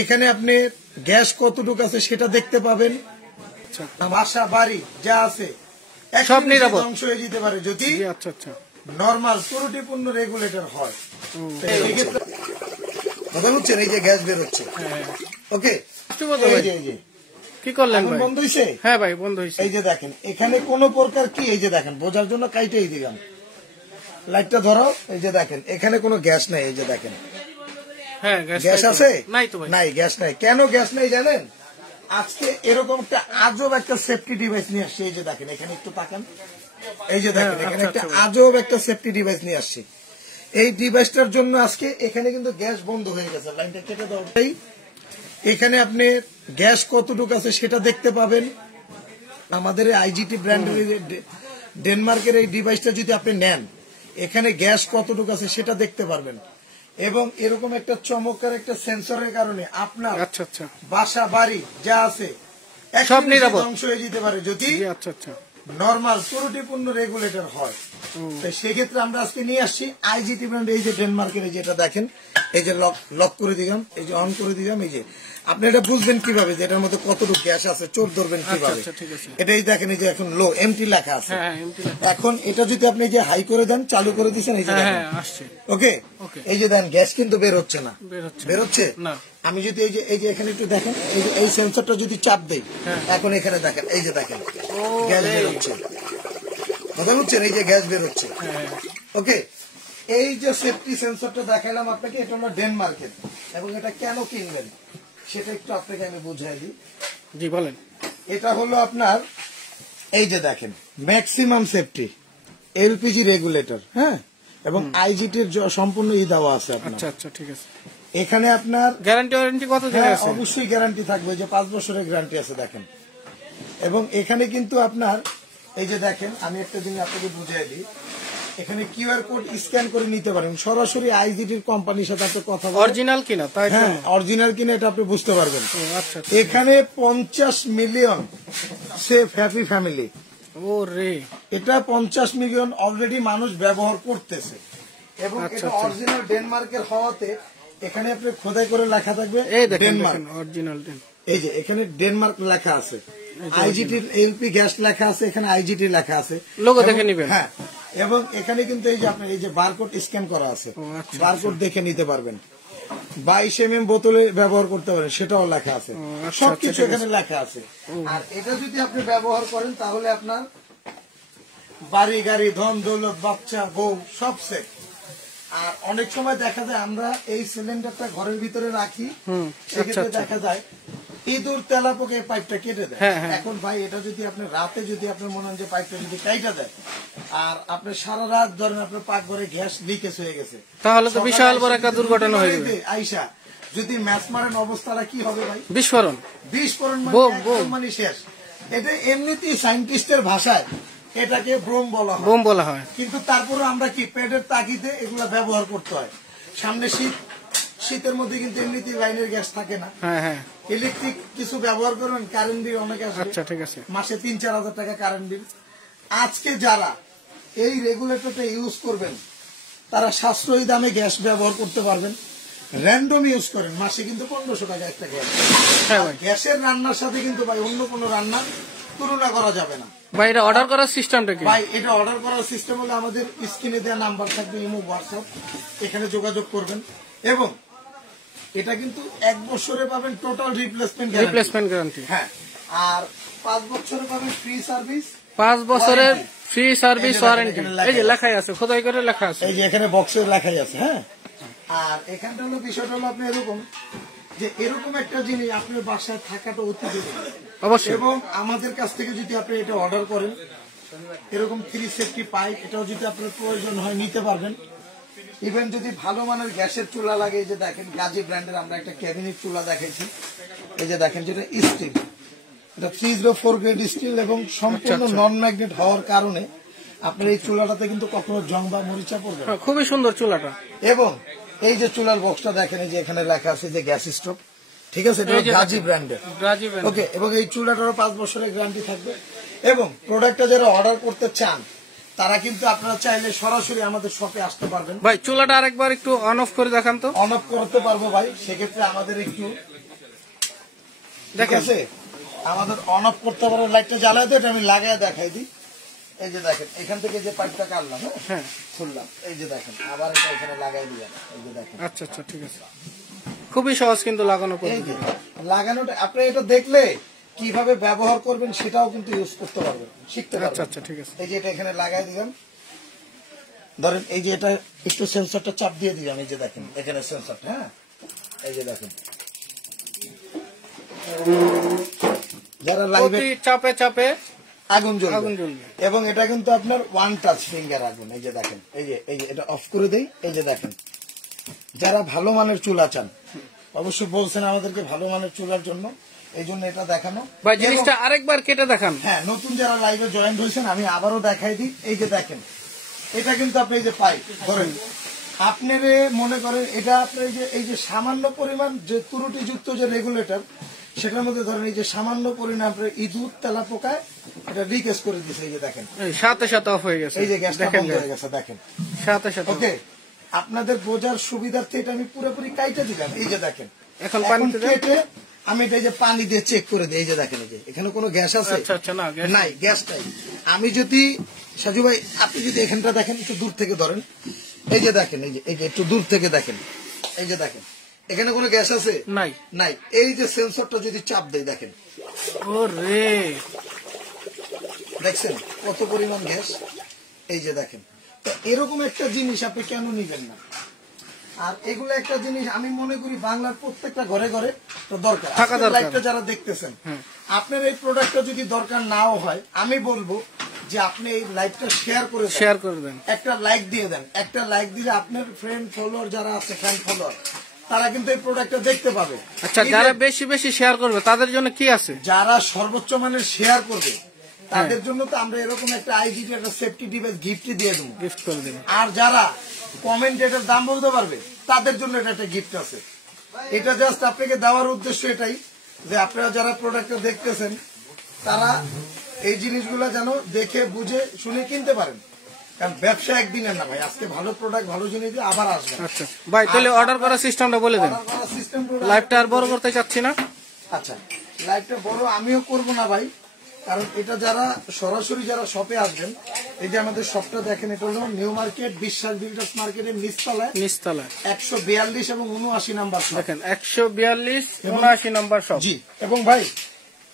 এখানে আপনি গ্যাস কতটুকু আছে সেটা দেখতে পাবেন। বাসা বাড়ি যা আছে সব নিরাপদ ধ্বংস হয়ে যেতে পারে যদি নরমাল ত্রুটিপূর্ণ রেগুলেটর হয়। কথা বুঝছেন? এই যে গ্যাস বের হচ্ছে, ওকে কি করলেন? বন্ধ হয়েছে? হ্যাঁ ভাই বন্ধ হয়েছে। এই যে দেখেন এখানে কোন প্রকার কি, এই যে দেখেন বোঝার জন্য কাইটেই দিলাম, লাইটটা ধরো। এই যে দেখেন এখানে কোনো গ্যাস নাই। এই যে দেখেন গ্যাস আছে? নাই, গ্যাস নাই। কেন গ্যাস নাই জানেন? আজকে এরকম একটা আজব একটা সেফটি ডিভাইস নিয়ে আসছে। এই যে দেখেন এখানে একটু তাকান, এই যে দেখেন এখানে একটা আজব একটা সেফটি ডিভাইস নিয়ে আসছে। এই ডিভাইসটার জন্য আজকে এখানে কিন্তু গ্যাস বন্ধ হয়ে গেছে। লাইনটা কেটে দাও। এখানে আপনি গ্যাস কতটুকু আছে সেটা দেখতে পাবেন। আমাদের আইজিটি ব্র্যান্ডের ডেনমার্কের এই ডিভাইসটা যদি আপনি নেন, এখানে গ্যাস কতটুকু আছে সেটা দেখতে পারবেন। এবং এরকম একটা চমৎকার একটা সেন্সরের কারণে আপনার বাসা বাড়ি যা আছে সব নিরাপদ ধ্বংস হয়ে যেতে পারে যদি নরমাল ত্রুটিপূর্ণ রেগুলেটর হয়। সেক্ষেত্রে আমরা আজকে নিয়ে আসছি আইজিটি ব্র্যান্ড। এই যে ডেনমার্কের এই যেটা দেখেন, এই যে লক করে দিলাম, এই যে অন করে দিলাম। এই যে আপনি এটা বুঝবেন কিভাবে যে এটার মধ্যে কতটুকু গ্যাস আছে, চোর ধরবেন কিভাবে। এটাই দেখেন এই যে এখন লো এমটি লেখা আছে। এখন এটা যদি আপনি যে হাই করে দেন, চালু করে দিচ্ছেন, এই যে ওকে, এই যে দেন গ্যাস কিন্তু বের হচ্ছে না। বের হচ্ছে না। আমি যদি এই যে এখানে একটু দেখেন, এই সেন্সরটা যদি চাপ দেই, এখন এখানে দেখেন, এই যে দেখেন গ্যাস বের হচ্ছে। কথা বুঝছেন? এই যে গ্যাস বের হচ্ছে, ওকে। এই যে সেফটি সেন্সরটা দেখাইলাম আপনাকে, এটা হলো ডেনমার্কের। এবং এটা কেন কিনবেন সেটা একটু আপনাকে আমি বুঝাই দিই। জি বলেন। এটা হলো আপনার এই যে দেখেন ম্যাক্সিমাম সেফটি এলপিজি রেগুলেটর, হ্যাঁ, এবং আইজিটির সম্পূর্ণ দেওয়া আছে আপনার। আচ্ছা ঠিক আছে। এখানে আপনার গ্যারান্টি ওয়ারেন্টি কত দিন আছে? অবশ্যই গ্যারান্টি থাকবে, যে 5 বছরের গ্যারান্টি আছে দেখেন। এবং এখানে কিন্তু আপনার এই যে দেখেন, আমি একটা জিনিস আপনাকে বুঝিয়ে দিই, এখানে কিউআর কোড স্ক্যান করে নিতে পারেন। সরাসরি আইজিটির কোম্পানির সাথে আপনি কথা বলেন, অরিজিনাল কিনা, তাই হ্যাঁ অরিজিনাল কিনা এটা আপনি বুঝতে পারবেন। এখানে 50 মিলিয়ন সেফ হ্যাপি ফ্যামিলি, ও রে, এটা 50 মিলিয়ন অলরেডি মানুষ ব্যবহার করতেছে। এবং এটা অরিজিনাল ডেনমার্কের হওয়াতে এখানে আপনি খোদাই করে লেখা থাকবে ডেনমার্ক অরিজিনাল। এই যে এখানে ডেনমার্ক লেখা আছে, আইজিটির এলপি গ্যাস লেখা আছে, এখানে আইজিটি লেখা আছে, লোগো দেখে নিবেন। হ্যাঁ, এবং এখানে কিন্তু এই যে আপনার এই যে বারকোড স্ক্যান করা আছে, বারকোড দেখে নিতে পারবেন। 22 mm বোতলে ব্যবহার করতে পারেন, সেটাও লেখা আছে, সবকিছু এখানে লেখা আছে। আর এটা যদি আপনি ব্যবহার করেন তাহলে আপনার বাড়ি গাড়ি ধন দৌলত বাচ্চা বউ সব সেফ। আর অনেক সময় দেখা যায় আমরা এই সিলিন্ডারটা ঘরের ভিতরে রাখি, সেক্ষেত্রে দেখা যায় ইঁদুর তেলাপোকা এই পাইপটা কেটে দেয়। এখন ভাই এটা যদি আপনি রাতে যদি আপনার মনে হয় যে পাইপটা যদি কাইটা দেয়, আর আপনার সারা রাত ধরেন আপনার পাকঘরে গ্যাস লিকেজ হয়ে গেছে, তাহলে তো বিশাল বড় একটা দুর্ঘটনা হয়ে যাবে। আইসা যদি ম্যাচ মারেন অবস্থাটা কি হবে ভাই? বিস্ফোরণ মানে শেষ। এটা এমনিতেই সায়েন্টিস্টের ভাষায় এটাকে বোম বলা হয়। কিন্তু তারপরে আমরা কি পেটের তাগিদে এগুলা ব্যবহার করতে হয়। সামনে শীতের মধ্যে কিন্তু এমনিতেই লাইনের গ্যাস থাকে না, ইলেকট্রিক কিছু ব্যবহার করেন, কারেন্ট বিল অনেক আসে, মাসে 3-4 হাজার টাকা কারেন্ট বিল। আজকে যারা এই রেগুলেটরটা ইউজ করবেন তারা সাশ্রয়ী দামে গ্যাস ব্যবহার করতে পারবেন। র্যান্ডম ইউজ করেন, মাসে কিন্তু 1500 টাকা একটা গ্যাস। গ্যাসের রান্নার সাথে কিন্তু ভাই অন্য কোনো রান্নার তুলনা করা যাবে না। ভাই এটা অর্ডার করার সিস্টেমটা কি? ভাই এটা অর্ডার করার সিস্টেম হলো আমাদের স্ক্রিনে দেওয়া নাম্বার থাকবে, ইমো হোয়াটসঅ্যাপ, এখানে যোগাযোগ করবেন। এবং এটা কিন্তু 1 বছরে পাবেন টোটাল রিপ্লেসমেন্ট গ্যারান্টি। হ্যাঁ, আর 5 বছরে পাবেন ফ্রি সার্ভিস, 5 বছরের ফ্রি সার্ভিস ওয়ারেন্টি। এই যে লেখাই আছে, খোদাই করে লেখা আছে, এই যে এখানে বক্সে লেখাই আছে। হ্যাঁ, আর এখানটা হলো বিষয়টা হলো আপনি এরকম যে এরকম একটা জিনিস আপনার বাসায় থাকাটা অতি জরুরি অবশ্যই। এবং আমাদের কাছ থেকে যদি আপনি এটা অর্ডার করেন, এরকম 3 সেফটি পাইপ, এটাও যদি আপনার প্রয়োজন হয় নিতে পারবেন। ইভেন যদি ভালো মানের গ্যাসের চুলা লাগে, এই যে দেখেন গাজী ব্র্যান্ডের আমরা একটা ক্যাবিনেট চুলা দেখাইছি, এই যে দেখেন যেটা স্টিল, এটা 304 গ্রেড স্টিল এবং সম্পূর্ণ নন ম্যাগনেট হওয়ার কারণে আপনার এই চুলাটাতে কিন্তু কখনো জং বা মরিচা পড়বে না। খুবই সুন্দর চুলাটা। এবং এই যে চুলার বক্সটা দেখেন, এই যে এখানে লেখা আছে যে গ্যাস স্টোভ, ঠিক আছে, এটা গাজী ব্র্যান্ডের, ওকে। এবং এই চুলাটারও 5 বছরের গ্যারান্টি থাকবে। এবং প্রোডাক্টটা যারা অর্ডার করতে চান তারা কিন্তু আপনারা চাইলে সরাসরি আমাদের শপে আসতে পারবেন। ভাই চুলাটা আরেকবার একটু অন অফ করে দেখান তো। অন অফ করতে পারবো ভাই, সেক্ষেত্রে আমাদের একটু ঠিক আছে, আমাদের অন অফ করতে পারবো। লাইটটা জ্বালায় তো, এটা আমি লাগায় দেখাই দিই। এই যে দেখেন এখান থেকে যে পাইপটা কাটলাম, হ্যাঁ খুললাম, এই যে দেখেন আবার এটা এখানে লাগাই দিলাম, এই যে দেখেন। আচ্ছা আচ্ছা ঠিক আছে, খুবই সহজ কিন্তু লাগানো পদ্ধতি। লাগানোটা আপনি এটা দেখলে কিভাবে ব্যবহার করবেন সেটাও কিন্তু ইউজ করতে পারবেন, শিখতে পারবেন। আচ্ছা আচ্ছা ঠিক আছে। এই যে এটা এখানে লাগাই দিলাম, ধরেন এই যে এটা একটু সেন্সরটা চাপ দিয়ে দিলাম, এই যে দেখেন এখানে সেন্সরটা, হ্যাঁ এই যে দেখেন যারা লাইভে চাপে চাপে আগুন জ্বলবে, এবং এটা কিন্তু আপনার ওয়ান টাচ ফিঙ্গার আগুন। এই যে দেখেন, এই যে এটা অফ করে দেই, এই যে দেখেন। যারা ভালো মানের চুলা চান, অবশ্যই বলছেন আমাদেরকে ভালো মানের চুলার জন্য, এই জন্য এটা দেখানো। ভাই জিনিসটা আরেকবার কেটে দেখান। হ্যাঁ, নতুন যারা লাইভে জয়েন হয়েছেন আমি আবারও দেখাই দিই। এই যে দেখেন এটা কিন্তু আপনি এই যে পাইপ ধরেন, আপনার মনে করেন এটা আপনার এই যে সামান্য পরিমাণ যে ত্রুটিযুক্ত যে রেগুলেটর, সেটার মধ্যে ধরেন এই যে সামান্য পরিমাণ আপনার ইঁদুর তেলা পোকায় এটা লিকেজ করে দিচ্ছে। এই যে দেখেন সাথে সাথে অফ হয়ে গেছে, এই যে গ্যাসটা বন্ধ হয়ে গেছে, দেখেন সাথে সাথে। ওকে, আপনাদের বোঝার সুবিধার্থে এটা আমি পুরোপুরি কাইটে দিলাম। এই যে দেখেন এখন পানি কেটে আমি এটা এই যে পানি দিয়ে চেক করে দিই। এই যে দেখেন, এই যে এখানে কোনো গ্যাস আছে নাই, গ্যাসটাই। আমি যদি সাজু ভাই আপনি যদি এখানটা দেখেন, একটু দূর থেকে ধরেন, এই যে দেখেন, এই যে একটু দূর থেকে দেখেন, এই যে দেখেন এখানে কোনো গ্যাস আছে নাই, নাই। এই যে সেন্সরটা যদি চাপ দেয় দেখেন, ওরে দেখছেন কত পরিমাণ গ্যাস। এই যে দেখেন, তো এরকম একটা জিনিস আপনি কেন নিবেন না? আর এগুলো একটা জিনিস আমি মনে করি বাংলার প্রত্যেকটা ঘরে ঘরে তো দরকার। লাইভটা যারা দেখতেছেন, আপনার এই প্রোডাক্টটা যদি দরকার নাও হয়, আমি বলবো যে আপনি এই লাইভটা শেয়ার করে দেন, একটা লাইক দিয়ে দেন। একটা লাইক দিলে আপনার ফ্রেন্ড ফলোয়ার যারা আছে, ফ্যান ফলোয়ার, তারা কিন্তু এই প্রোডাক্টটা দেখতে পাবে। আচ্ছা, যারা বেশি বেশি শেয়ার করবে তাদের জন্য কি আছে? যারা সর্বোচ্চ মানের শেয়ার করবে তাদের জন্য তো আমরা এরকম একটা আইডি, একটা সেফটি ডিভাইস গিফট দিয়ে দেবো, গিফট করে দেবো। আর যারা কমেন্ট এটার দাম বলতে পারবে তাদের জন্য এটা একটা গিফট আছে। এটা জাস্ট আপনাকে দেওয়ার উদ্দেশ্য এটাই যে আপনারা যারা প্রোডাক্টটা দেখতেছেন তারা এই জিনিসগুলো যেন দেখে বুঝে শুনে কিনতে পারেন। কারণ ব্যবসা একদিনের না ভাই, আজকে ভালো প্রোডাক্ট ভালো জিনিস দিয়ে আবার আসবে। আচ্ছা ভাই, তাহলে অর্ডার করার সিস্টেমটা বলে দেন। লাইভটা আর বড় করতে চাচ্ছি না। আচ্ছা, লাইভটা বড় আমিও করব না ভাই, কারণ এটা যারা সরাসরি যারা শপে আসবেন, এই যে আমাদের শপটা দেখেন, এটা হলো নিউ মার্কেট বিশ্বাস বিল্ডার্স মার্কেটের নিচতলায় 142 এবং 79 নাম্বার শপ। দেখেন 142 79 নাম্বার শপ। জি, এবং ভাই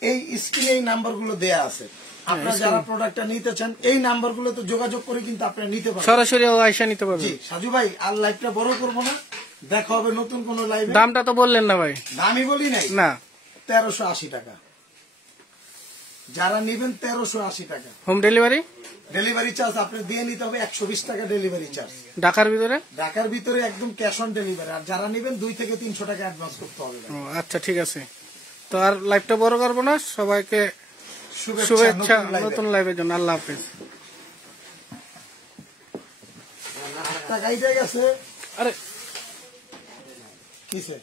এই স্ক্রিনে এই নাম্বারগুলো দেয়া আছে। আপনারা যারা প্রোডাক্টটা নিতে চান এই নাম্বারগুলোতে যোগাযোগ করে কিন্তু আপনারা নিতে পারবেন, সরাসরি আইসা নিতে পারবেন। জি সাজু ভাই, আর লাইভটা বড় করব না, দেখা হবে নতুন কোন লাইভে। দামটা তো বললেন না ভাই। দামই বলি নাই না, 1380 টাকা। যারা নেবেন 1380 টাকা। হোম ডেলিভারি, ডেলিভারি চার্জ আপনি দিয়ে নিতে হবে 120 টাকা ডেলিভারি চার্জ। ঢাকার ভিতরে একদম ক্যাশ অন ডেলিভারি। আর যারা নেবেন 2 থেকে 300 টাকা অ্যাডভান্স করতে হবে। আচ্ছা ঠিক আছে, তো আর লাইভটা বড় করবো না। সবাইকে শুভেচ্ছা নতুন লাইভের জন্য। আল্লাহ হাফেজ। টাকাই গেছে। আরে কিসে